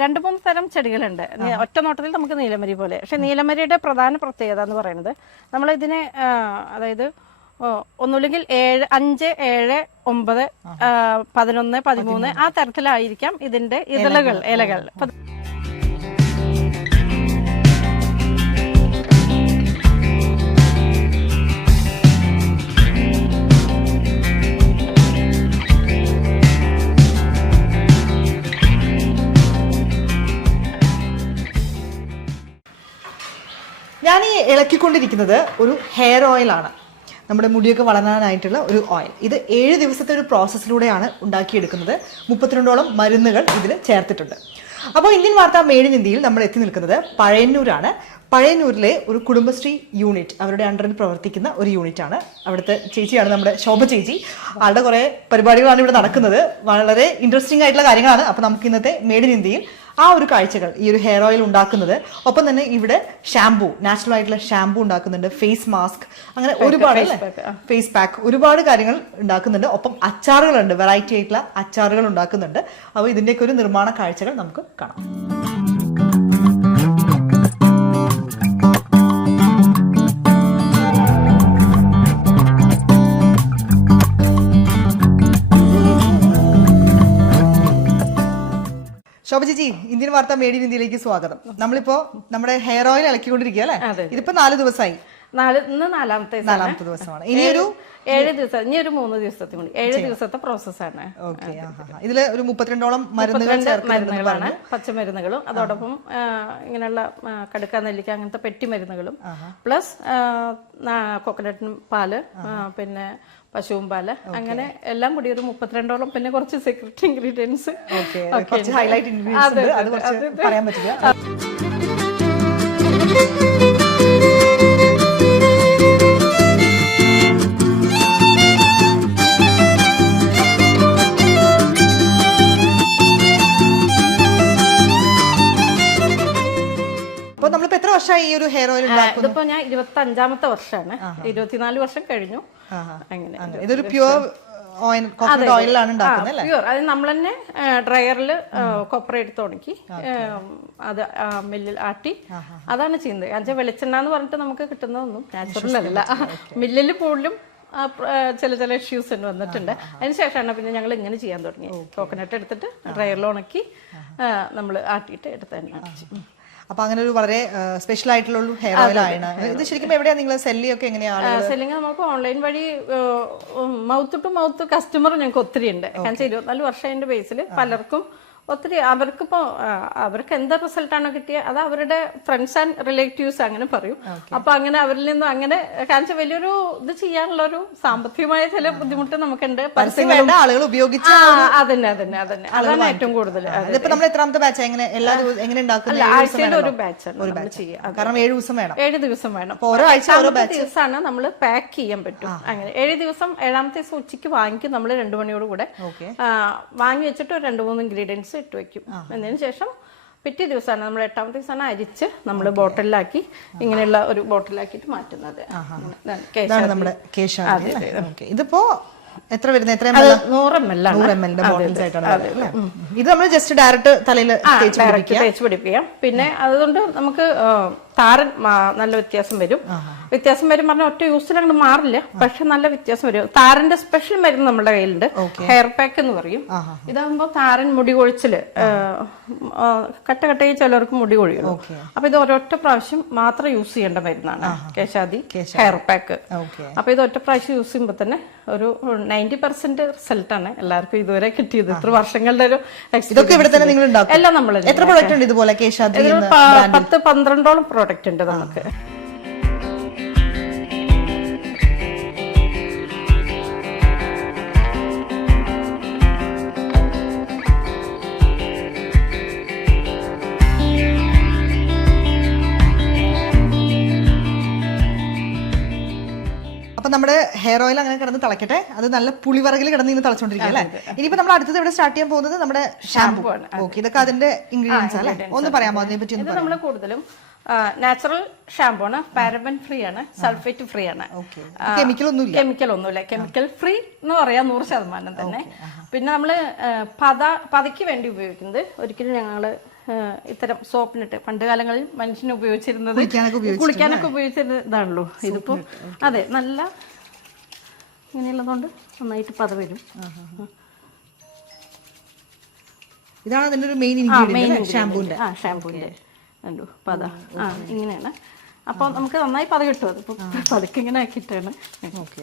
രണ്ട് മൂന്ന് തരം ചെടികളുണ്ട്. ഒറ്റ നോട്ടത്തിൽ നമുക്ക് നീലമരി പോലെ. പക്ഷെ നീലമരിയുടെ പ്രധാന പ്രത്യേകത എന്ന് പറയുന്നത് നമ്മൾ ഇതിനെ അതായത് ഒന്നുമില്ലെങ്കിൽ ഏഴ് അഞ്ച് ഏഴ് ഒമ്പത് പതിനൊന്ന് പതിമൂന്ന് ആ തരത്തിലായിരിക്കാം ഇതിന്റെ ഇതളുകൾ ഇലകൾ. ഞാൻ ഈ ഇളക്കിക്കൊണ്ടിരിക്കുന്നത് ഒരു ഹെയർ ഓയിലാണ് നമ്മുടെ മുടിയൊക്കെ വളരാനായിട്ടുള്ള ഒരു ഓയിൽ ഇത് ഏഴ് ദിവസത്തെ ഒരു പ്രോസസ്സിലൂടെയാണ് ഉണ്ടാക്കിയെടുക്കുന്നത്. മുപ്പത്തിരണ്ടോളം മരുന്നുകൾ ഇതിൽ ചേർത്തിട്ടുണ്ട്. അപ്പോൾ ഇന്ത്യൻ വാർത്ത ഇന്ത്യയിൽ നമ്മൾ എത്തി നിൽക്കുന്നത് പഴയന്നൂരാണ്. പഴയന്നൂരിലെ ഒരു കുടുംബശ്രീ യൂണിറ്റ് അവരുടെ അണ്ടറിൽ പ്രവർത്തിക്കുന്ന ഒരു യൂണിറ്റ് ആണ്. അവിടുത്തെ ചേച്ചിയാണ് നമ്മുടെ ശോഭ ചേച്ചി. ആളുടെ കുറേ പരിപാടികളാണ് ഇവിടെ നടക്കുന്നത്. വളരെ ഇൻട്രസ്റ്റിംഗ് ആയിട്ടുള്ള കാര്യങ്ങളാണ്. അപ്പോൾ നമുക്ക് ഇന്നത്തെ മേഡ് ഇൻ ഇന്ത്യയിൽ ആ ഒരു കാഴ്ചകൾ ഈ ഒരു ഹെയർ ഓയിൽ ഉണ്ടാക്കുന്നത്. ഒപ്പം തന്നെ ഇവിടെ ഷാംപൂ നാച്ചുറൽ ആയിട്ടുള്ള ഷാംപൂ ഉണ്ടാക്കുന്നുണ്ട് ഫേസ് മാസ്ക് അങ്ങനെ ഒരുപാട് ഫേസ് പാക്ക് ഒരുപാട് കാര്യങ്ങൾ ഉണ്ടാക്കുന്നുണ്ട്. ഒപ്പം അച്ചാറുകളുണ്ട് വെറൈറ്റി ആയിട്ടുള്ള അച്ചാറുകൾ ഉണ്ടാക്കുന്നുണ്ട്. അപ്പോൾ ഇതിന്റെയൊക്കെ ഒരു നിർമ്മാണ കാഴ്ചകൾ നമുക്ക് കാണാം. ശോഭ ചേച്ചി ഇന്ത്യൻ വാർത്ത മേഡ് ഇൻ ഇന്ത്യയിലേക്ക് സ്വാഗതം. നമ്മളിപ്പോ നമ്മുടെ ഹെയർ ഓയിൽ ഇളക്കിക്കൊണ്ടിരിക്കുക അല്ലേ? ഇതിപ്പോ നാല് ദിവസമായി നാല് ഇന്ന് നാലാമത്തെ. നാലാമത്തെ ദിവസമാണ്. ഇനിയൊരു ഏഴ് ദിവസം ഇനി ഒരു മൂന്ന് ദിവസത്തെ കൂടി. ഏഴ് ദിവസത്തെ പ്രോസസ്സാണ് ഇതിൽ ഒരു മുപ്പത്തിരണ്ടോളം മരുന്നുകൾ മരുന്നുകളാണ്. പച്ചമരുന്നുകളും അതോടൊപ്പം ഇങ്ങനെയുള്ള കടുക്ക നെല്ലിക്ക അങ്ങനത്തെ പെട്ടി മരുന്നുകളും. പ്ലസ് കോക്കനട്ട് പാൽ പിന്നെ പശുവും പാൽ. അങ്ങനെ എല്ലാം കൂടി ഒരു മുപ്പത്തിരണ്ടോളം പിന്നെ കുറച്ച് സീക്രട്ട് ഇൻഗ്രീഡിയൻസ് ഹൈലൈറ്റ് പറയാൻ പറ്റില്ല. വർഷമായി ഈ ഒരു ഹെയർ ഓയിൽ ഇതിപ്പോ ഞാൻ ഇരുപത്തി അഞ്ചാമത്തെ വർഷമാണ് ഇരുപത്തിനാല് വർഷം കഴിഞ്ഞു. അങ്ങനെ. ഇതൊരു പ്യുവർ ഓയിൽ കോക്കനട്ട് ഓയിലാണ് ഉണ്ടാക്കുന്നത് പ്യൂർ അത് നമ്മൾ തന്നെ ഡ്രയറിൽ കൊപ്ര എടുത്ത് ഉണക്കി അത് മില്ലിൽ ആട്ടി. അതാണ് ചെയ്യുന്നത്. എന്നുവെച്ചാൽ വെളിച്ചെണ്ണ എന്ന് പറഞ്ഞിട്ട് നമുക്ക് കിട്ടുന്നതൊന്നും നാച്ചുറൽ അല്ല മില്ലിൽ പോലും ചില ചില ഇഷ്യൂസ് ഉണ്ട് വന്നിട്ടുണ്ട്. അതിനുശേഷമാണ് പിന്നെ ഞങ്ങൾ ഇങ്ങനെ ചെയ്യാൻ തുടങ്ങി കോക്കനട്ട് എടുത്തിട്ട് ഡ്രയറിൽ ഉണക്കി നമ്മൾ ആട്ടിയിട്ട് എടുത്ത് ചെയ്യുന്നത്. അപ്പൊ അങ്ങനെ ഒരു വളരെ സ്പെഷ്യൽ ആയിട്ടുള്ള ഒരു ഹെയർ ഓയിൽ ആണ് ഇത് ശരിക്കും എവിടെയാ നിങ്ങൾ സെല്ലി ഒക്കെ എങ്ങനെയാണ് സെല്ലിങ് നമുക്ക് ഓൺലൈൻ വഴി മൗത്ത് ടു മൗത്ത് കസ്റ്റമർ ഞങ്ങൾക്ക് ഒത്തിരി ഉണ്ട് കാരണം ഇരുപത്തിനാല് വർഷം അതിന്റെ ബേസിൽ പലർക്കും ഒത്തിരി അവർക്കിപ്പോ അവർക്ക് എന്താ റിസൾട്ടാണോ കിട്ടിയത് അത് അവരുടെ ഫ്രണ്ട്സ് ആൻഡ് റിലേറ്റീവ്സ് അങ്ങനെ പറയും. അപ്പൊ അങ്ങനെ അവരിൽ നിന്നും അങ്ങനെ കാരണം വലിയൊരു ഇത് ചെയ്യാനുള്ള ഒരു സാമ്പത്തികമായ ചില ബുദ്ധിമുട്ട് നമുക്കുണ്ട്. പരസ്യം ആളുകൾ ഉപയോഗിച്ച് അതന്നെ അതന്നെ അതന്നെ. അതാണ് ഏറ്റവും കൂടുതൽ. നമ്മൾ എത്രാമത്തെ ബാച്ച് എങ്ങനെ എല്ലാ ദിവസവും എങ്ങനെ ആഴ്ചയിൽ ഒരു? ബാച്ചാണ് ഒരു നമ്മൾ ചെയ്യുക കാരണം ഏഴ് ദിവസം വേണം. ഏഴ് ദിവസം വേണം. ഓരോ ആഴ്ച ഓരോ ദിവസമാണ് നമ്മൾ പാക്ക് ചെയ്യാൻ പറ്റും. അങ്ങനെ ഏഴ് ദിവസം ഏഴാമത്തെ ദിവസം ഉച്ചയ്ക്ക് വാങ്ങിക്കും നമ്മൾ രണ്ടു മണിയോട് കൂടെ. വാങ്ങി വെച്ചിട്ട് ഒരു രണ്ട് മൂന്ന് ഇൻഗ്രീഡിയൻസ് ഇട്ട് വെക്കും. എന്നതിന് ശേഷം പിറ്റേ ദിവസമാണ് നമ്മൾ എട്ടാമത്തെ ദിവസമാണ് അരിച്ച് നമ്മൾ ബോട്ടിലാക്കി ഇങ്ങനെയുള്ള ഒരു ബോട്ടിലാക്കിയിട്ട് മാറ്റുന്നത്. നമ്മുടെ ഇതിപ്പോ എത്ര വരുന്നത്? എത്ര നൂറ് എം എൽ നൂറ് എം എൽ ബോട്ടിൽസ് ആയിട്ടാണ് അല്ലേ? ഇത് നമ്മൾ ജസ്റ്റ് ഡയറക്റ്റ് തലയിൽ തേച്ച് പിടിപ്പിക്കാം. പിന്നെ അതുകൊണ്ട് നമുക്ക് താരൻ നല്ല വ്യത്യാസം വരും. വ്യത്യാസം വരും പറഞ്ഞാൽ ഒറ്റ യൂസിൽ അങ്ങോട്ട് മാറില്ല. പക്ഷെ നല്ല വ്യത്യാസം വരും. താരന്റെ സ്പെഷ്യൽ മരുന്ന് നമ്മുടെ കയ്യിലുണ്ട്. ഹെയർ പാക്ക് എന്ന് പറയും. ഇതാകുമ്പോൾ താരൻ മുടി കൊഴിച്ചിൽ ആ, ആ, കട്ട കട്ടയിൽ ചിലർക്ക് മുടി കൊഴിയും അപ്പൊ ഇത് ഒരൊറ്റ പ്രാവശ്യം മാത്രം യൂസ് ചെയ്യേണ്ട മരുന്നാണ് കേശാദി ഹെയർ പാക്ക് അപ്പൊ ഇത് ഒറ്റ പ്രാവശ്യം യൂസ് ചെയ്യുമ്പോൾ തന്നെ ഒരു നയന്റി പെർസെന്റ് റിസൾട്ടാണ് എല്ലാവർക്കും ഇതുവരെ കിട്ടിയത്. ഇത്ര വർഷങ്ങളുടെ ഒരു. ഇതൊക്കെ ഇവിടെ തന്നെ നിങ്ങൾ എല്ലാം നമ്മൾ എത്ര പ്രൊഡക്റ്റ് ഉണ്ട് ഇതുപോലെ പത്ത് പന്ത്രണ്ടോളം പ്രോഡക്റ്റ് ഉണ്ട് നമുക്ക്. നമ്മുടെ ഹെയർ ഓയിൽ അങ്ങനെ കിടന്ന് തിളക്കട്ടെ. അത് നല്ല പുളിവറകിൽ കിടന്ന് ഇന്ന് തിളച്ചോണ്ടിരിക്കുക അല്ലേ? ഇനിയിപ്പോ നമ്മൾ അടുത്തത് ഇവിടെ സ്റ്റാർട്ട് ചെയ്യാൻ പോകുന്നത് നമ്മുടെ ഷാമ്പു ഓക്കെ ഇതൊക്കെ അതിന്റെ ഇൻഗ്രീഡിയൻസ് അല്ലേ? ഒന്ന് പറയാമോ അതിനെ പറ്റി നമ്മൾ കൂടുതലും നാച്ചുറൽ ഷാമ്പൂ ആണ്. പാരബൻ ഫ്രീ ആണ്. സൾഫേറ്റ് ഫ്രീ ആണ്. കെമിക്കൽ ഒന്നുമില്ല? കെമിക്കൽ ഒന്നുമില്ല. കെമിക്കൽ ഫ്രീ എന്ന് പറയാ നൂറ് ശതമാനം തന്നെ. പിന്നെ നമ്മൾ പത പതയ്ക്ക് വേണ്ടി ഉപയോഗിക്കുന്നത് ഒരിക്കലും ഞങ്ങൾ ഇത്തരം സോപ്പിനിട്ട് പണ്ട് കാലങ്ങളിൽ മനുഷ്യന് ഉപയോഗിച്ചിരുന്നത് കുളിക്കാനൊക്കെ ഉപയോഗിച്ചിരുന്ന ഇതാണല്ലോ ഇതിപ്പോ അതെ നല്ല ഇങ്ങനെയുള്ളതുകൊണ്ട് നന്നായിട്ട് പത വരും ഇതാണ് അതിന്റെ ഒരു മെയിൻ മെയിൻ ഇൻഗ്രീഡിയന്റ് ആ ഷാമ്പൂന്റെ കണ്ടു പത. ആ ഇങ്ങനെയാണ്. അപ്പോൾ നമുക്ക് നന്നായി പത കിട്ടും. അത് പതുക്കെ ഇങ്ങനെ ആക്കിയിട്ടാണ്. ഓക്കെ.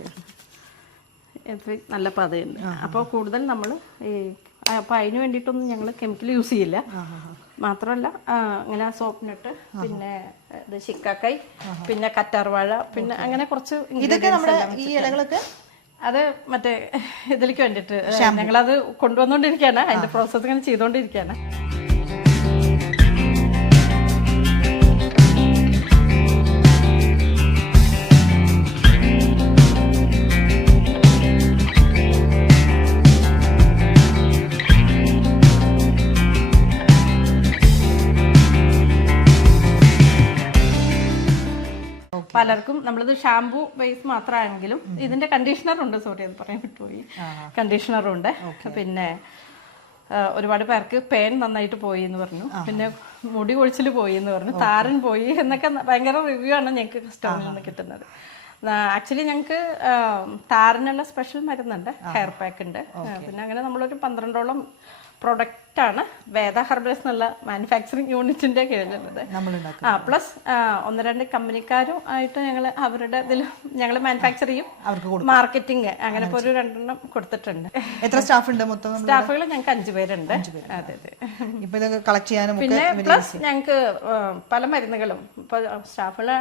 നല്ല പതയുണ്ട്. അപ്പോൾ കൂടുതൽ നമ്മൾ ഈ അപ്പോൾ അതിന് വേണ്ടിയിട്ടൊന്നും ഞങ്ങൾ കെമിക്കൽ യൂസ് ചെയ്യില്ല. മാത്രമല്ല ആ, ഇങ്ങനെ സോപ്പിനിട്ട് പിന്നെ ഇത് ചിക്കാക്കായി പിന്നെ കറ്റാർവാഴ പിന്നെ അങ്ങനെ കുറച്ച് ഇതൊക്കെ നമ്മുടെ ഈ ഇലകളൊക്കെ? അത് മറ്റേ ഇതിലേക്ക് വേണ്ടിയിട്ട് ഞങ്ങളത് കൊണ്ടുവന്നുകൊണ്ടിരിക്കുകയാണ് അതിന്റെ പ്രോസസ് ഇങ്ങനെ ചെയ്തുകൊണ്ടിരിക്കുകയാണ്. പലർക്കും നമ്മളത് ഷാംപൂ ബേസ് മാത്രമാണെങ്കിലും ഇതിന്റെ കണ്ടീഷണർ ഉണ്ട്. സോറി അത് പറയാൻ വിട്ടുപോയി. കണ്ടീഷണർ ഉണ്ട്. പിന്നെ ഒരുപാട് പേർക്ക് പേൻ നന്നായിട്ട് പോയി എന്ന് പറഞ്ഞു. പിന്നെ മുടി കൊഴിച്ചിൽ പോയി എന്ന് പറഞ്ഞു. താരൻ പോയി എന്നൊക്കെ ഭയങ്കര റിവ്യൂ ആണ് ഞങ്ങൾക്ക് കസ്റ്റമറിൽ നിന്ന് കിട്ടുന്നത്. ആക്ച്വലി ഞങ്ങൾക്ക് താരനുള്ള സ്പെഷ്യൽ മരുന്നുണ്ട്. ഹെയർ പാക്ക് ഉണ്ട്. പിന്നെ അങ്ങനെ നമ്മളൊരു പന്ത്രണ്ടോളം പ്രൊഡക്റ്റ് ആണ് വേദ ഹെർബൽസ് എന്നുള്ള മാനുഫാക്ചറിങ് യൂണിറ്റിന്റെ കീഴിലുള്ളത്. ആ പ്ലസ് ഒന്ന് രണ്ട് കമ്പനിക്കാരും ആയിട്ട് ഞങ്ങൾ അവരുടെ ഇതിൽ ഞങ്ങൾ മാനുഫാക്ചർ ചെയ്യും. മാർക്കറ്റിംഗ് അങ്ങനെ ഇപ്പോൾ ഒരു രണ്ടെണ്ണം കൊടുത്തിട്ടുണ്ട്. എത്ര സ്റ്റാഫ് ഉണ്ട് മൊത്തം സ്റ്റാഫുകൾ ഞങ്ങൾക്ക് അഞ്ചു പേരുണ്ട്. അതെ അതെ. കളക്ട് ചെയ്യാനും പിന്നെ പ്ലസ് ഞങ്ങൾക്ക് പല മരുന്നുകളും. ഇപ്പൊ സ്റ്റാഫുകളെ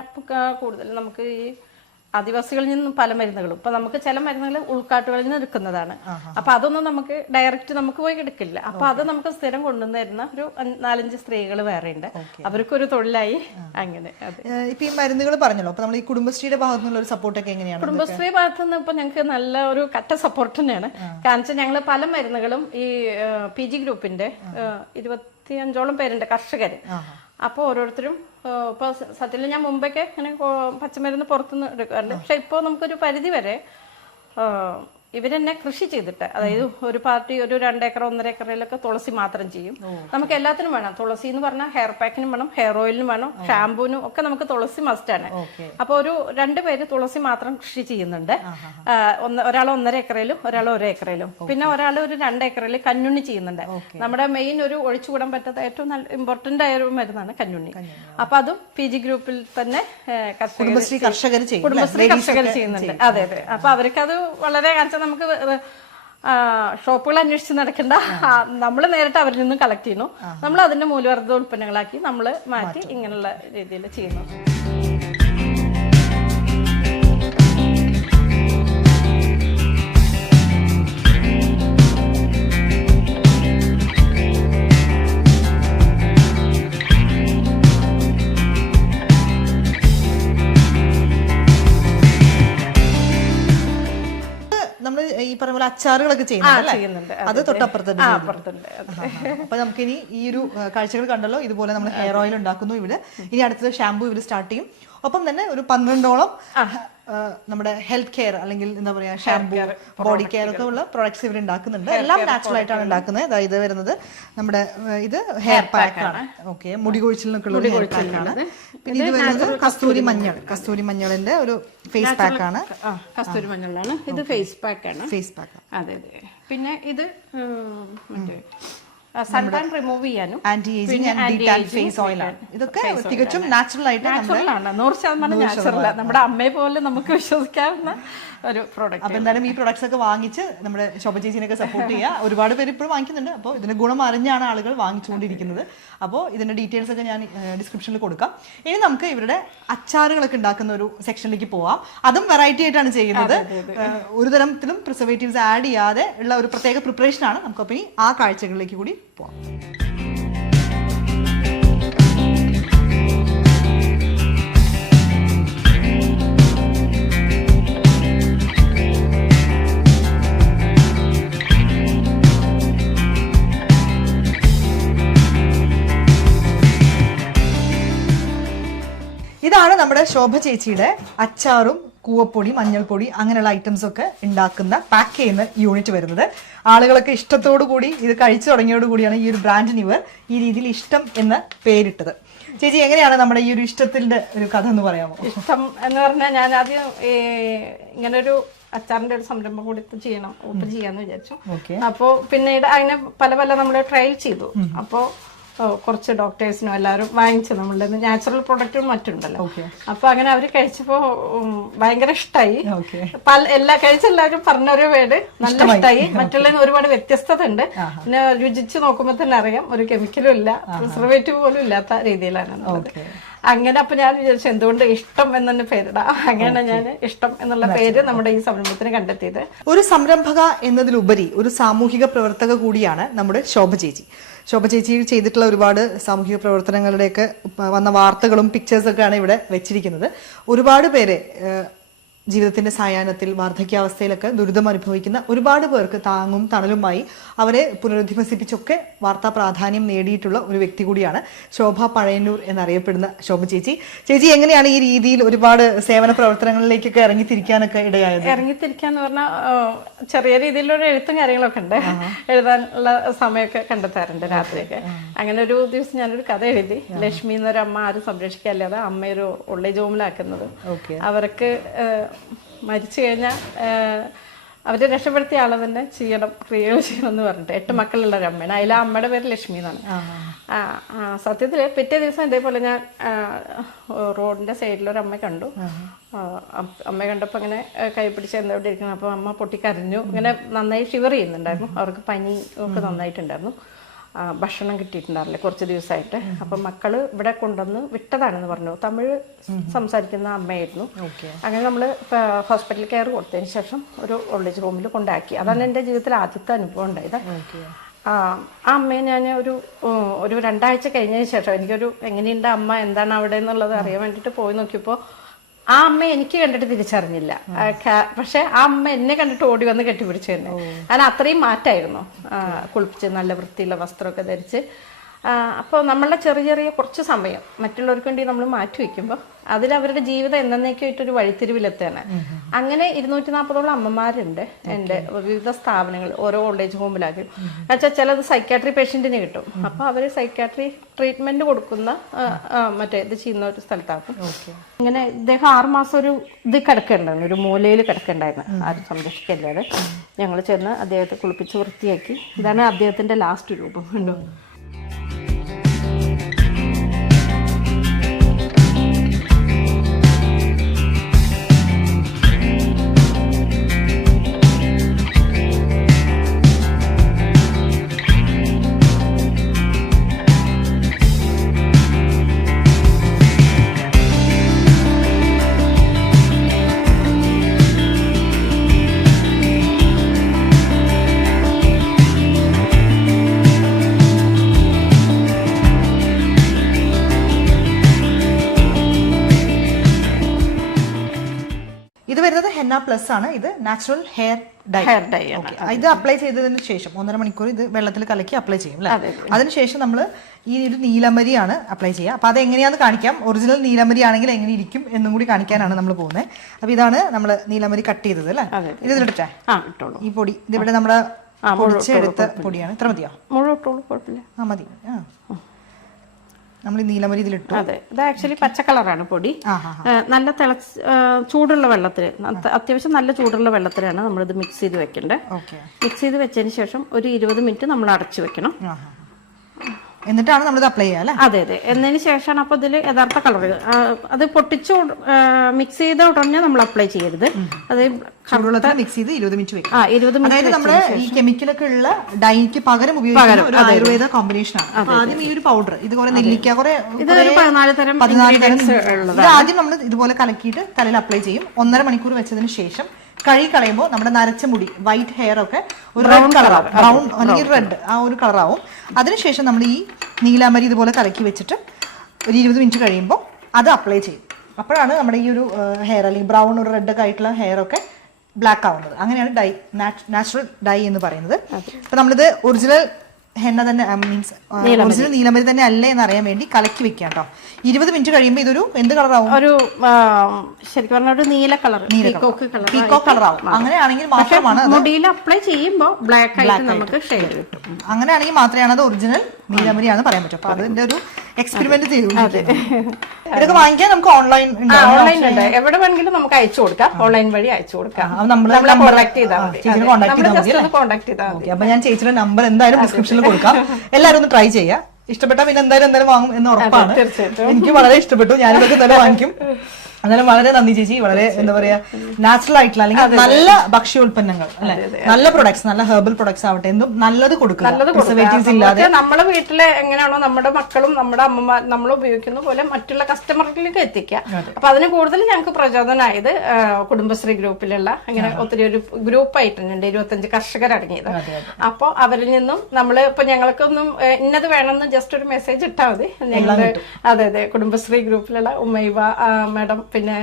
കൂടുതൽ നമുക്ക് ഈ ആദിവാസികളിൽ നിന്നും പല മരുന്നുകളും. ഇപ്പൊ നമുക്ക് ചില മരുന്നുകൾ ഉൾക്കാട്ടുകളിൽ നിന്ന് എടുക്കുന്നതാണ്. അപ്പൊ അതൊന്നും നമുക്ക് ഡയറക്റ്റ് നമുക്ക് പോയി എടുക്കില്ല. അപ്പൊ അത് നമുക്ക് സ്ഥിരം കൊണ്ടുവന്നിരുന്ന ഒരു നാലഞ്ച് സ്ത്രീകൾ വേറെ ഉണ്ട് അവർക്കൊരു തൊഴിലായി അങ്ങനെ ഇപ്പൊ ഈ മരുന്നുകൾ പറഞ്ഞല്ലോ. അപ്പൊ നമ്മൾ ഈ കുടുംബശ്രീയുടെ ഭാഗത്തു നിന്നുള്ള ഒരു സപ്പോർട്ടൊക്കെ എങ്ങനെയാണ്? കുടുംബശ്രീ ഭാഗത്ത് നിന്ന് ഇപ്പൊ ഞങ്ങൾക്ക് നല്ല ഒരു കട്ട സപ്പോർട്ട് തന്നെയാണ്. കാരണം വെച്ചാൽ ഞങ്ങൾ പല മരുന്നുകളും ഈ പി ജി ഗ്രൂപ്പിന്റെ ഇരുപത്തി അഞ്ചോളം പേരുണ്ട് കർഷകര്. അപ്പോൾ ഓരോരുത്തരും ഇപ്പൊ സത്യത്തിൽ ഞാൻ മുമ്പൊക്കെ ഇങ്ങനെ പച്ചമരുന്ന് പുറത്തുനിന്ന് എടുക്കാറുണ്ട്. പക്ഷെ ഇപ്പോൾ നമുക്കൊരു പരിധി വരെ ഇവരെന്നെ കൃഷി ചെയ്തിട്ട് അതായത് ഒരു പാർട്ടി ഒരു രണ്ടേക്കർ ഒന്നര ഏക്കറിലൊക്കെ തുളസി മാത്രം ചെയ്യും. നമുക്ക് എല്ലാത്തിനും വേണം. തുളസി എന്ന് പറഞ്ഞാൽ ഹെയർ പാക്കിനും വേണം ഹെയർ ഓയിലിനും വേണം ഷാമ്പൂനും ഒക്കെ നമുക്ക് തുളസി മസ്റ്റ് ആണ്. അപ്പൊ ഒരു രണ്ടുപേര് തുളസി മാത്രം കൃഷി ചെയ്യുന്നുണ്ട്. ഒരാൾ ഒന്നര ഏക്കറയിലും ഒരാൾ ഒരു ഏക്കറയിലും പിന്നെ ഒരാൾ ഒരു രണ്ടേക്കറിൽ കഞ്ഞുണ്ണി ചെയ്യുന്നുണ്ട്. നമ്മുടെ മെയിൻ ഒരു ഒഴിച്ചുകൂടാൻ പറ്റാത്ത ഏറ്റവും നല്ല ഇമ്പോർട്ടന്റ് ആയ ഒരു മരുന്നാണ് കഞ്ഞുണ്ണി. അപ്പൊ അതും പി ജി ഗ്രൂപ്പിൽ തന്നെ കർഷകർ കുടുംബശ്രീ കർഷകർ ചെയ്യുന്നുണ്ട്. അതെ അതെ. അപ്പൊ അവർക്ക് അത് വളരെ നമുക്ക് ഷോപ്പുകൾ അന്വേഷിച്ച് നടക്കണ്ട. നമ്മൾ നേരിട്ട് അവരിൽ നിന്നും കളക്ട് ചെയ്യുന്നു. നമ്മൾ അതിന്റെ മൂല്യവർദ്ധിത ഉൽപ്പന്നങ്ങളാക്കി നമ്മൾ മാറ്റി ഇങ്ങനെയുള്ള രീതിയിൽ ചെയ്യുന്നു. പറഞ്ഞ പോലെ അച്ചാറുകളൊക്കെ ചെയ്യുന്നുണ്ട് അത് തൊട്ടപ്പുറത്തുണ്ട് അപ്പൊ നമുക്ക് ഇനി നമുക്കിനി ഈ ഒരു കാഴ്ചകൾ കണ്ടല്ലോ. ഇതുപോലെ നമ്മൾ ഹെയർ ഓയിൽ ഉണ്ടാക്കുന്നു ഇവിടെ. ഇനി അടുത്തത് ഷാമ്പു ഇവർ സ്റ്റാർട്ട് ചെയ്യും. ഒപ്പം തന്നെ ഒരു പന്ത്രണ്ടോളം നമ്മുടെ ഹെൽത്ത് കെയർ അല്ലെങ്കിൽ എന്താ പറയാ ഷാംപൂ ബോഡി കെയർ ഒക്കെ ഉള്ള പ്രൊഡക്ട്സ് ഇവർ ഉണ്ടാക്കുന്നുണ്ട്. എല്ലാം നാച്ചുറൽ ആയിട്ടാണ് ഉണ്ടാക്കുന്നത്. അതായത് ഇത് വരുന്നത്. നമ്മുടെ ഇത് ഹെയർ പാക്ക് ആണ്. ഓക്കെ മുടി കൊഴിച്ചിലിനൊക്കെ ഉള്ള ഹെയർ പാക്ക് ആണ്. പിന്നെ ഇത് വരുന്നത് കസ്തൂരി മഞ്ഞൾ. കസ്തൂരി മഞ്ഞളിന്റെ ഒരു ഫേസ് പാക്ക് ആണ്. കസ്തൂരി മഞ്ഞളാണ്. ഇത് ഫേസ് പാക്ക് ആണ്. ഫേസ് പാക്ക് അതെ അതെ. പിന്നെ ഇത് മറ്റേ സൺടാൻ റിമൂവ് ചെയ്യാനും anti ageing and detan face oil ആണ്. ഇതൊക്കെ തികച്ചും നാച്ചുറൽ ആയിട്ട് നാച്ചുറൽ ആണ്. നൂറ് ശതമാനം നാച്ചുറൽ നമ്മുടെ അമ്മയെ പോലെ നമുക്ക് വിശ്വസിക്കാവുന്ന ഒരു പ്രോഡക്റ്റ് അപ്പൊ എന്തായാലും ഈ പ്രൊഡക്ട്സ് ഒക്കെ വാങ്ങിച്ച് നമ്മുടെ ശോഭ ചേച്ചിനൊക്കെ സപ്പോർട്ട് ചെയ്യുക. ഒരുപാട് പേര് ഇപ്പോഴും വാങ്ങിക്കുന്നുണ്ട്. അപ്പോൾ ഇതിന്റെ ഗുണം അറിഞ്ഞാണ് ആളുകൾ വാങ്ങിച്ചുകൊണ്ടിരിക്കുന്നത്. അപ്പോൾ ഇതിന്റെ ഡീറ്റെയിൽസ് ഒക്കെ ഞാൻ ഡിസ്ക്രിപ്ഷനിൽ കൊടുക്കാം. ഇനി നമുക്ക് ഇവരുടെ അച്ചാറുകളൊക്കെ ഉണ്ടാക്കുന്ന ഒരു സെക്ഷനിലേക്ക് പോവാം. അതും വെറൈറ്റി ആയിട്ടാണ് ചെയ്യുന്നത്. ഒരു തരത്തിലും പ്രിസർവേറ്റീവ്സ് ആഡ് ചെയ്യാതെ ഉള്ള ഒരു പ്രത്യേക പ്രിപ്പറേഷൻ ആണ്. നമുക്ക് ഇനി ആ കാഴ്ചകളിലേക്ക് കൂടി പോവാം ഇതാണ് നമ്മുടെ ശോഭ ചേച്ചിയുടെ അച്ചാറും കൂവപ്പൊടി മഞ്ഞൾപ്പൊടി അങ്ങനെയുള്ള ഐറ്റംസ് ഒക്കെ ഉണ്ടാക്കുന്ന പാക്ക് ചെയ്യുന്ന യൂണിറ്റ് വരുന്നത്. ആളുകളൊക്കെ ഇഷ്ടത്തോടു കൂടി ഇത് കഴിച്ചു തുടങ്ങിയോട് കൂടിയാണ് ഈ ഒരു ബ്രാൻഡിന് ഇവർ ഈ രീതിയിൽ ഇഷ്ടം എന്ന് പേരിട്ടത്. ചേച്ചി എങ്ങനെയാണ് നമ്മുടെ ഈ ഒരു ഇഷ്ടത്തിന്റെ ഒരു കഥ എന്ന് പറയാമോ? ഇഷ്ടം എന്ന് പറഞ്ഞാൽ ഞാൻ ആദ്യം ഈ ഒരു അച്ചാറിന്റെ ഒരു സംരംഭം കൂടി ചെയ്യണം ഓപ്പൺ ചെയ്യാന്ന് വിചാരിച്ചു. അപ്പോൾ അപ്പോ പിന്നീട് അതിനെ പല പല നമ്മൾ ട്രയൽ ചെയ്തു. അപ്പോ ഓ, കുറച്ച് ഡോക്ടേഴ്സിനും എല്ലാവരും വാങ്ങിച്ചു നമ്മളുടെ നാച്ചുറൽ പ്രൊഡക്റ്റും മറ്റുണ്ടല്ലോ. അപ്പൊ അങ്ങനെ അവർ കഴിച്ചപ്പോ ഭയങ്കര ഇഷ്ടമായി പല എല്ലാ കഴിച്ച എല്ലാവരും പറഞ്ഞൊരു വേട് നല്ല ഇഷ്ടമായി. മറ്റുള്ള ഒരുപാട് വ്യത്യസ്തത ഉണ്ട് പിന്നെ രുചിച്ച് നോക്കുമ്പോ തന്നെ അറിയാം. ഒരു കെമിക്കലും ഇല്ല. പ്രിസർവേറ്റീവ് പോലും ഇല്ലാത്ത രീതിയിലാണ് അങ്ങനെ അപ്പൊ ഞാൻ വിചാരിച്ചു എന്തുകൊണ്ട് ഇഷ്ടം എന്നൊരു പേരിടാം. അങ്ങനെ ഞാൻ ഇഷ്ടം എന്നുള്ള പേര് നമ്മുടെ ഈ സംരംഭത്തിന് കണ്ടെത്തിയത്. ഒരു സംരംഭക എന്നതിലുപരി ഒരു സാമൂഹിക പ്രവർത്തക കൂടിയാണ് നമ്മുടെ ശോഭ ചേച്ചി. ശോഭ ചേച്ചി ചെയ്തിട്ടുള്ള ഒരുപാട് സാമൂഹിക പ്രവർത്തനങ്ങളുടെയൊക്കെ വന്ന വാർത്തകളും പിക്ചേഴ്സൊക്കെയാണ് ഇവിടെ വെച്ചിരിക്കുന്നത്. ഒരുപാട് പേരെ ജീവിതത്തിന്റെ സായാഹ്നത്തിൽ വാർദ്ധക്യാവസ്ഥയിലൊക്കെ ദുരിതം അനുഭവിക്കുന്ന ഒരുപാട് പേർക്ക് താങ്ങും തണലുമായി അവരെ പുനരധിവസിപ്പിച്ചൊക്കെ വാർത്താ പ്രാധാന്യം നേടിയിട്ടുള്ള ഒരു വ്യക്തി കൂടിയാണ് ശോഭ പഴയന്നൂർ എന്നറിയപ്പെടുന്ന ശോഭ ചേച്ചി. ചേച്ചി എങ്ങനെയാണ് ഈ രീതിയിൽ ഒരുപാട് സേവന പ്രവർത്തനങ്ങളിലേക്കൊക്കെ ഇറങ്ങിത്തിരിക്കാനൊക്കെ ഇടയായത്? ഇറങ്ങിത്തിരിക്കാന്ന് പറഞ്ഞാൽ ചെറിയ രീതിയിലുള്ള എഴുത്തും കാര്യങ്ങളൊക്കെ ഉണ്ട്. എഴുതാനുള്ള സമയമൊക്കെ കണ്ടെത്താറുണ്ട് രാത്രിയൊക്കെ. അങ്ങനെ ഒരു ദിവസം ഞാനൊരു കഥ എഴുതി. ലക്ഷ്മി എന്നൊരു അമ്മ ആരും സംരക്ഷിക്കാല്ലാതെ അമ്മയൊരു ഓൾഡേജ് ഹോമിലാക്കുന്നത് ഓക്കെ. അവർക്ക് മരിച്ചു കഴിഞ്ഞാൽ അവരെ രക്ഷപ്പെടുത്തിയ ആളെ തന്നെ ചെയ്യണം ക്രിയകൾ ചെയ്യണം എന്ന് പറഞ്ഞിട്ട് എട്ട് മക്കളുള്ള ഒരു അമ്മയാണ്. അതിലെ അമ്മയുടെ പേര് ലക്ഷ്മി എന്നാണ്. സത്യത്തിൽ പിറ്റേ ദിവസം ഇതേപോലെ ഞാൻ റോഡിന്റെ സൈഡിൽ ഒരു അമ്മ കണ്ടു. അമ്മ കണ്ടപ്പോൾ അങ്ങനെ ആ, കൈ പിടിച്ച് എന്താ ഇവിടെ ഇരിക്കുന്നത് അപ്പോൾ അമ്മ പൊട്ടിക്കരഞ്ഞു. ഇങ്ങനെ നന്നായി ഷിവർ ചെയ്യുന്നുണ്ടായിരുന്നു. അവർക്ക് പനി ഒക്കെ നന്നായിട്ടുണ്ടായിരുന്നു. ഭക്ഷണം കിട്ടിയിട്ടുണ്ടായിരുന്നില്ല കുറച്ച് ദിവസമായിട്ട്. അപ്പം മക്കൾ ഇവിടെ കൊണ്ടുവന്ന് വിട്ടതാണെന്ന് പറഞ്ഞു. തമിഴ് സംസാരിക്കുന്ന അമ്മയായിരുന്നു. അങ്ങനെ നമ്മൾ ഹോസ്പിറ്റൽ കെയർ കൊടുത്തതിന് ശേഷം ഒരു ഓൾഡേജ് റൂമിൽ കൊണ്ടാക്കി. അതാണ് എന്റെ ജീവിതത്തിൽ ആദ്യത്തെ അനുഭവം ഉണ്ടായത്. ആ അമ്മയെ ഞാൻ ഒരു ഒരു രണ്ടാഴ്ച കഴിഞ്ഞതിന് ശേഷം എനിക്കൊരു എങ്ങനെയുണ്ട് അമ്മ? എന്താണ് അവിടെ എന്നുള്ളത് അറിയാൻ വേണ്ടിയിട്ട് പോയി നോക്കിയപ്പോൾ ആ അമ്മ എനിക്ക് കണ്ടിട്ട് തിരിച്ചറിഞ്ഞില്ല. പക്ഷെ ആ അമ്മ എന്നെ കണ്ടിട്ട് ഓടി വന്ന് കെട്ടിപ്പിടിച്ചു തന്നെ. കാരണം അത്രയും മാറ്റായിരുന്നു. കുളിപ്പിച്ച് നല്ല വൃത്തിയുള്ള വസ്ത്രമൊക്കെ ധരിച്ച് അപ്പോൾ നമ്മളുടെ ചെറിയ ചെറിയ കുറച്ച് സമയം മറ്റുള്ളവർക്ക് വേണ്ടി നമ്മൾ മാറ്റി വയ്ക്കുമ്പോൾ അതിൽ അവരുടെ ജീവിതം എന്നേക്കായിട്ടൊരു വഴിത്തിരിവിലെത്താണ് അങ്ങനെ ഇരുന്നൂറ്റി നാൽപ്പതോളം അമ്മമാരുണ്ട് എന്റെ വിവിധ സ്ഥാപനങ്ങൾ ഓരോ ഓൾഡേജ് ഹോമിലാക്കി എന്നുവെച്ചാൽ ചിലത് സൈക്കാട്രി പേഷ്യന്റിന് കിട്ടും. അപ്പോൾ അവർ സൈക്കാട്രി ട്രീറ്റ്മെന്റ് കൊടുക്കുന്ന മറ്റേ ഇത് ചെയ്യുന്ന ഒരു സ്ഥലത്താക്കും ഇങ്ങനെ ഇദ്ദേഹം ആറുമാസം ഒരു ഇത് കിടക്കണ്ടായിരുന്നു ഒരു മൂലയിൽ കിടക്കണ്ടായിരുന്നു. ആരും സംരക്ഷിക്കല്ലാതെ ഞങ്ങൾ ചെന്ന് അദ്ദേഹത്തെ കുളിപ്പിച്ച് വൃത്തിയാക്കി. ഇതാണ് അദ്ദേഹത്തിന്റെ ലാസ്റ്റ് രൂപം കണ്ടോ? പ്ലസ് ആണ്. ഇത് natural hair dye hair dye ആണ്. ഇത് അപ്ലൈ ചെയ്തതിന് ശേഷം ഒന്നര മണിക്കൂർ ഇത് വെള്ളത്തിൽ കലക്കി അപ്ലൈ ചെയ്യും അല്ലേ അതെ, അതിനുശേഷം നമ്മൾ ഈ ഒരു നീലമരിയാണ് അപ്ലൈ ചെയ്യുക. അപ്പൊ അത് എങ്ങനെയാന്ന് കാണിക്കാം. ഒറിജിനൽ നീലമരി ആണെങ്കിൽ എങ്ങനെ ഇരിക്കും എന്നും കൂടി കാണിക്കാനാണ് നമ്മൾ പോകുന്നത് അപ്പൊ ഇതാണ് നമ്മൾ നീലമരി കട്ട് ചെയ്തത് അല്ലേ. ഇത് ഇതിലിട്ടെ? ഈ പൊടി. ഇതിവിടെ നമ്മുടെ പൊടിച്ചെടുത്ത പൊടിയാണ്. ഇത്ര മതിയോ? മുഴുവൻ ആ മതി. ആ. നമ്മൾ ഈ നീലമരി ഇതിലിട്ടു. അതെ. ഇത് ആക്ച്വലി പച്ച കളറാണ് പൊടി. നല്ല തിളച്ച് ചൂടുള്ള വെള്ളത്തിൽ അത്യാവശ്യം നല്ല ചൂടുള്ള വെള്ളത്തിലാണ് നമ്മളിത് മിക്സ് ചെയ്ത് വെക്കേണ്ടത് മിക്സ് ചെയ്ത് വെച്ചതിന് ശേഷം ഒരു ഇരുപത് മിനിറ്റ് നമ്മൾ അടച്ചു വെക്കണം. എന്നിട്ടാണ് നമ്മളിത് അപ്ലൈ ചെയ്യുക അല്ലേ? അതെ അതെ. എന്നതിന് ശേഷമാണ് അപ്പോൾ ഇതിൽ യഥാർത്ഥ കളർ അത് പൊട്ടിച്ച് മിക്സ് ചെയ്ത ഉടനെ നമ്മൾ അപ്ലൈ ചെയ്യരുത്. അത് ചൂടുവെള്ളത്തിൽ മിക്സ് ചെയ്ത് ഇരുപത് മിനിറ്റ് വെക്കും. ആ ഇരുപത് മിനിറ്റ് അതായത് നമ്മൾ ഈ കെമിക്കലൊക്കെ ഉള്ള ഡൈക്ക് പകരം ഉപയോഗിക്കുന്ന ഒരു ആയുർവേദ കോമ്പിനേഷൻ ആണ്. ആദ്യം ഈ ഒരു പൗഡർ ഇത് കുറെ നെല്ലിക്ക കുറെ പതിനാല് തരം പതിനാല് തരം ആദ്യം നമ്മൾ ഇതുപോലെ കലക്കിയിട്ട് തലയിൽ അപ്ലൈ ചെയ്യും. ഒന്നര മണിക്കൂർ വെച്ചതിന് ശേഷം കഴുകി കളയുമ്പോൾ നമ്മുടെ നരച്ച മുടി വൈറ്റ് ഹെയർ ഒക്കെ ഒരു റെഡ് കളറാവും ബ്രൗൺ അല്ലെങ്കിൽ റെഡ് ആ ഒരു കളറാവും അതിനുശേഷം നമ്മൾ ഈ നീലാമരി ഇതുപോലെ കലക്കി വെച്ചിട്ട് ഒരു ഇരുപത് മിനിറ്റ് കഴിയുമ്പോൾ അത് അപ്ലൈ ചെയ്യും. അപ്പോഴാണ് നമ്മുടെ ഈ ഒരു ഹെയർ അല്ലെങ്കിൽ ബ്രൗൺ ഒരു റെഡ് ഒക്കെ ആയിട്ടുള്ള ഹെയർ ഒക്കെ ബ്ലാക്ക് ആവുന്നത്. അങ്ങനെയാണ് ഡൈ നാച്ചുറൽ ഡൈ എന്ന് പറയുന്നത്. അപ്പൊ നമ്മളിത് ഒറിജിനൽ ഹെന്ന തന്നെ മീൻസ് ഒറിജിനൽ നീലമരി. തന്നെ അല്ലേ എന്ന് അറിയാൻ വേണ്ടി കലക്കി വെക്കാം കേട്ടോ. ഇരുപത് മിനിറ്റ് കഴിയുമ്പോൾ ഇതൊരു എന്ത് കളറാവും ഒരു ശരിക്കും പറഞ്ഞ ഒരു നീല കളർ പീകോക്ക് കളർ ആവും. കളറാവും അങ്ങനെയാണെങ്കിൽ മാത്രമാണ് മുടിയിൽ അപ്ലൈ ചെയ്യുമ്പോ ബ്ലാക്ക് ആയിട്ട് നമുക്ക് ഷെയ്ഡ് കിട്ടും. അങ്ങനെയാണെങ്കിൽ മാത്രമേ അത് ഒറിജിനൽ നീലമരിയാണെന്ന് പറയാൻ പറ്റും. അപ്പൊ അതിന്റെ ഒരു എക്സ്പെരിമെന്റ് ചെയ്തു ഇതൊക്കെ വാങ്ങിക്കാൻ നമുക്ക് ഓൺലൈൻ ഓൺലൈൻ ഉണ്ട്. എവിടെ വേണമെങ്കിലും നമുക്ക് അയച്ചു കൊടുക്കാം. ഓൺലൈൻ വഴി അയച്ചു കൊടുക്കാം. കോൺടാക്ട് ചെയ്താൽ? കോൺടാക്ട് ചെയ്താൽ മതി. അപ്പൊ ഞാൻ ചേച്ചിയുടെ നമ്പർ എന്തായാലും ഡിസ്ക്രിപ്ഷനിൽ കൊടുക്കാം. എല്ലാവരും ഒന്ന് ട്രൈ ചെയ്യാം. ഇഷ്ടപ്പെട്ടാൽ പിന്നെ എന്തായാലും എന്തായാലും വാങ്ങും എന്ന് ഉറപ്പാണ്. എനിക്ക് വളരെ ഇഷ്ടപ്പെട്ടു. ഞാനിതൊക്കെ എന്തായാലും വാങ്ങിക്കും. എന്നാലും വളരെ നന്ദി ചേച്ചി. വളരെ എന്താ പറയാ നാച്ചുറൽ ആയിട്ടുള്ള അല്ലെങ്കിൽ നല്ല ഭക്ഷ്യ ഉൽപ്പന്നങ്ങൾ അല്ലെ നല്ല പ്രൊഡക്ട്സ് നല്ല ഹെർബൽ പ്രൊഡക്ട്സ് ആവട്ടെ എന്തും നല്ലത് കൊടുക്കുക. ഇല്ലാതെ. നമ്മളെ വീട്ടിലെ എങ്ങനെയാണോ നമ്മുടെ മക്കളും നമ്മുടെ അമ്മമാർ നമ്മൾ ഉപയോഗിക്കുന്ന പോലെ മറ്റുള്ള കസ്റ്റമറിലേക്ക് എത്തിക്കുക. അപ്പൊ അതിന് കൂടുതൽ ഞങ്ങൾക്ക് പ്രചോദനമായത് കുടുംബശ്രീ ഗ്രൂപ്പിലുള്ള അങ്ങനെ ഒത്തിരി ഒരു ഗ്രൂപ്പ് ആയിട്ടുണ്ട്. ഇരുപത്തഞ്ച് കർഷകരടങ്ങിയത്. അപ്പൊ അവരിൽ നിന്നും നമ്മൾ ഇപ്പൊ ഞങ്ങൾക്കൊന്നും ഇന്നത് വേണമെന്ന് ജസ്റ്റ് ഒരു മെസ്സേജ് ഇട്ടാൽ മതി. ഞങ്ങളുടെ അതെ അതെ കുടുംബശ്രീ ഗ്രൂപ്പിലുള്ള ഉമ്മൈവ മാഡം പിന്നെ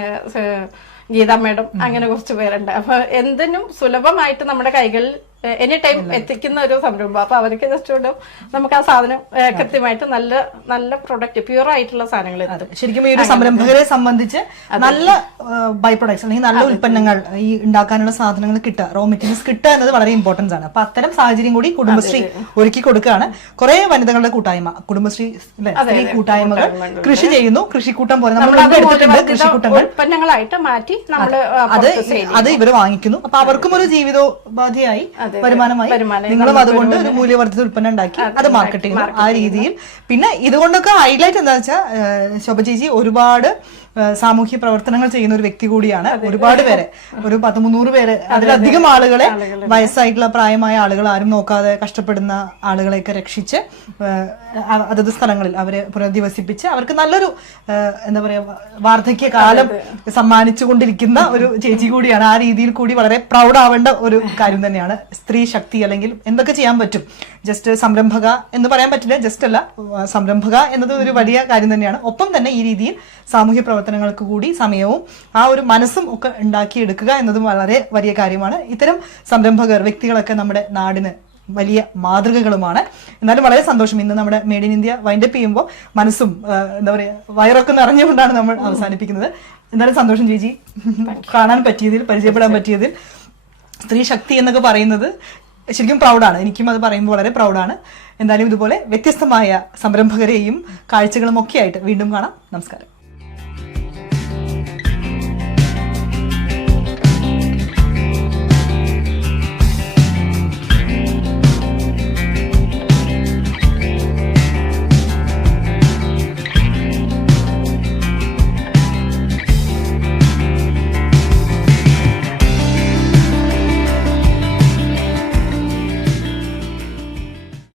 ഗീതാ മേഡം അങ്ങനെ കുറച്ച് പേരുണ്ട്. അപ്പൊ എന്തിനും സുലഭമായിട്ട് നമ്മുടെ കൈകളിൽ എനി ടൈം എത്തിക്കുന്ന ഒരു സംരംഭം. അപ്പൊ അവർക്ക് ജസ്റ്റ് കൊണ്ട് നമുക്ക് ആ സാധനം കൃത്യമായിട്ട് നല്ല നല്ല പ്രൊഡക്റ്റ് പ്യൂർ ആയിട്ടുള്ള സാധനങ്ങൾ എത്തും. ശരിക്കും ഈ ഒരു സംരംഭകരെ സംബന്ധിച്ച് നല്ല ബൈ പ്രൊഡക്ട്സ് അല്ലെങ്കിൽ നല്ല ഉൽപ്പന്നങ്ങൾ ഈ ഉണ്ടാക്കാനുള്ള സാധനങ്ങൾ കിട്ടുക. റോ മെറ്റീരിയൽസ് കിട്ടുക എന്നത് വളരെ ഇമ്പോർട്ടൻസ് ആണ്. അപ്പൊ അത്തരം സാഹചര്യം കൂടി കുടുംബശ്രീ ഒരുക്കി കൊടുക്കുകയാണ്. കുറെ വനിതകളുടെ കൂട്ടായ്മ കുടുംബശ്രീ സ്ത്രീ കൂട്ടായ്മകൾ കൃഷി ചെയ്യുന്നു. കൃഷിക്കൂട്ടം പോലെ നമ്മൾ എടുത്തിട്ടുണ്ട്. കൃഷിക്കൂട്ടങ്ങൾ. ഉൽപ്പന്നങ്ങളായിട്ട് മാറ്റി നമ്മൾ അത്. ഇവർ അത് ഇവർ വാങ്ങിക്കുന്നു. അപ്പൊ അവർക്കും ഒരു ജീവിതോപാധിയായി. വരുമാനമായി വരുമാനം. നിങ്ങളും അതുകൊണ്ട് ഒരു മൂല്യവർദ്ധിത ഉൽപ്പന്നം ഉണ്ടാക്കി അത് മാർക്കറ്റിംഗ് ആ രീതിയിൽ പിന്നെ ഇതുകൊണ്ടൊക്കെ ഹൈലൈറ്റ് എന്താ വെച്ചാൽ ശോഭ ചേച്ചി ഒരുപാട് സാമൂഹ്യ പ്രവർത്തനങ്ങൾ ചെയ്യുന്ന ഒരു വ്യക്തി കൂടിയാണ് ഒരുപാട് പേരെ. ഒരു പത്ത് മുന്നൂറ് പേര് അതിലധികം ആളുകളെ വയസ്സായിട്ടുള്ള പ്രായമായ ആളുകൾ ആരും നോക്കാതെ കഷ്ടപ്പെടുന്ന ആളുകളെയൊക്കെ രക്ഷിച്ച് അതത് സ്ഥലങ്ങളിൽ അവരെ പുനരധിവസിപ്പിച്ച് അവർക്ക് നല്ലൊരു എന്താ പറയാ വാർദ്ധക്യ കാലം സമ്മാനിച്ചു കൊണ്ടിരിക്കുന്ന ഒരു ചേച്ചി കൂടിയാണ്. ആ രീതിയിൽ കൂടി വളരെ പ്രൗഡ് ആവേണ്ട ഒരു കാര്യം തന്നെയാണ്. സ്ത്രീ ശക്തി അല്ലെങ്കിൽ എന്തൊക്കെ ചെയ്യാൻ പറ്റും. ജസ്റ്റ് സംരംഭക എന്ന് പറയാൻ പറ്റില്ല. ജസ്റ്റ് അല്ല സംരംഭക എന്നത് ഒരു വലിയ കാര്യം തന്നെയാണ്. ഒപ്പം തന്നെ ഈ രീതിയിൽ സാമൂഹ്യ പ്രവർത്തനങ്ങൾക്ക് കൂടി സമയവും ആ ഒരു മനസ്സും ഒക്കെ ഉണ്ടാക്കിയെടുക്കുക എന്നതും വളരെ വലിയ കാര്യമാണ്. ഇത്തരം സംരംഭകർ വ്യക്തികളൊക്കെ നമ്മുടെ നാടിന് വലിയ മാതൃകകളുമാണ്. എന്നാലും വളരെ സന്തോഷം. ഇന്ന് നമ്മുടെ മേഡ് ഇൻ ഇന്ത്യ വൈൻഡപ്പ് ചെയ്യുമ്പോൾ മനസ്സും എന്താ പറയുക വയറൊക്കെ നിറഞ്ഞുകൊണ്ടാണ് നമ്മൾ അവസാനിപ്പിക്കുന്നത്. എന്നാലും സന്തോഷം ചേച്ചി. കാണാൻ പറ്റിയതിൽ പരിചയപ്പെടാൻ പറ്റിയതിൽ സ്ത്രീ ശക്തി എന്നൊക്കെ പറയുന്നത് ശരിക്കും പ്രൗഡാണ്. എനിക്കും അത് പറയുമ്പോൾ വളരെ പ്രൗഡാണ്. എന്തായാലും ഇതുപോലെ വ്യത്യസ്തമായ സംരംഭകരെയും കാഴ്ചകളും ഒക്കെ ആയിട്ട് വീണ്ടും കാണാം. നമസ്കാരം.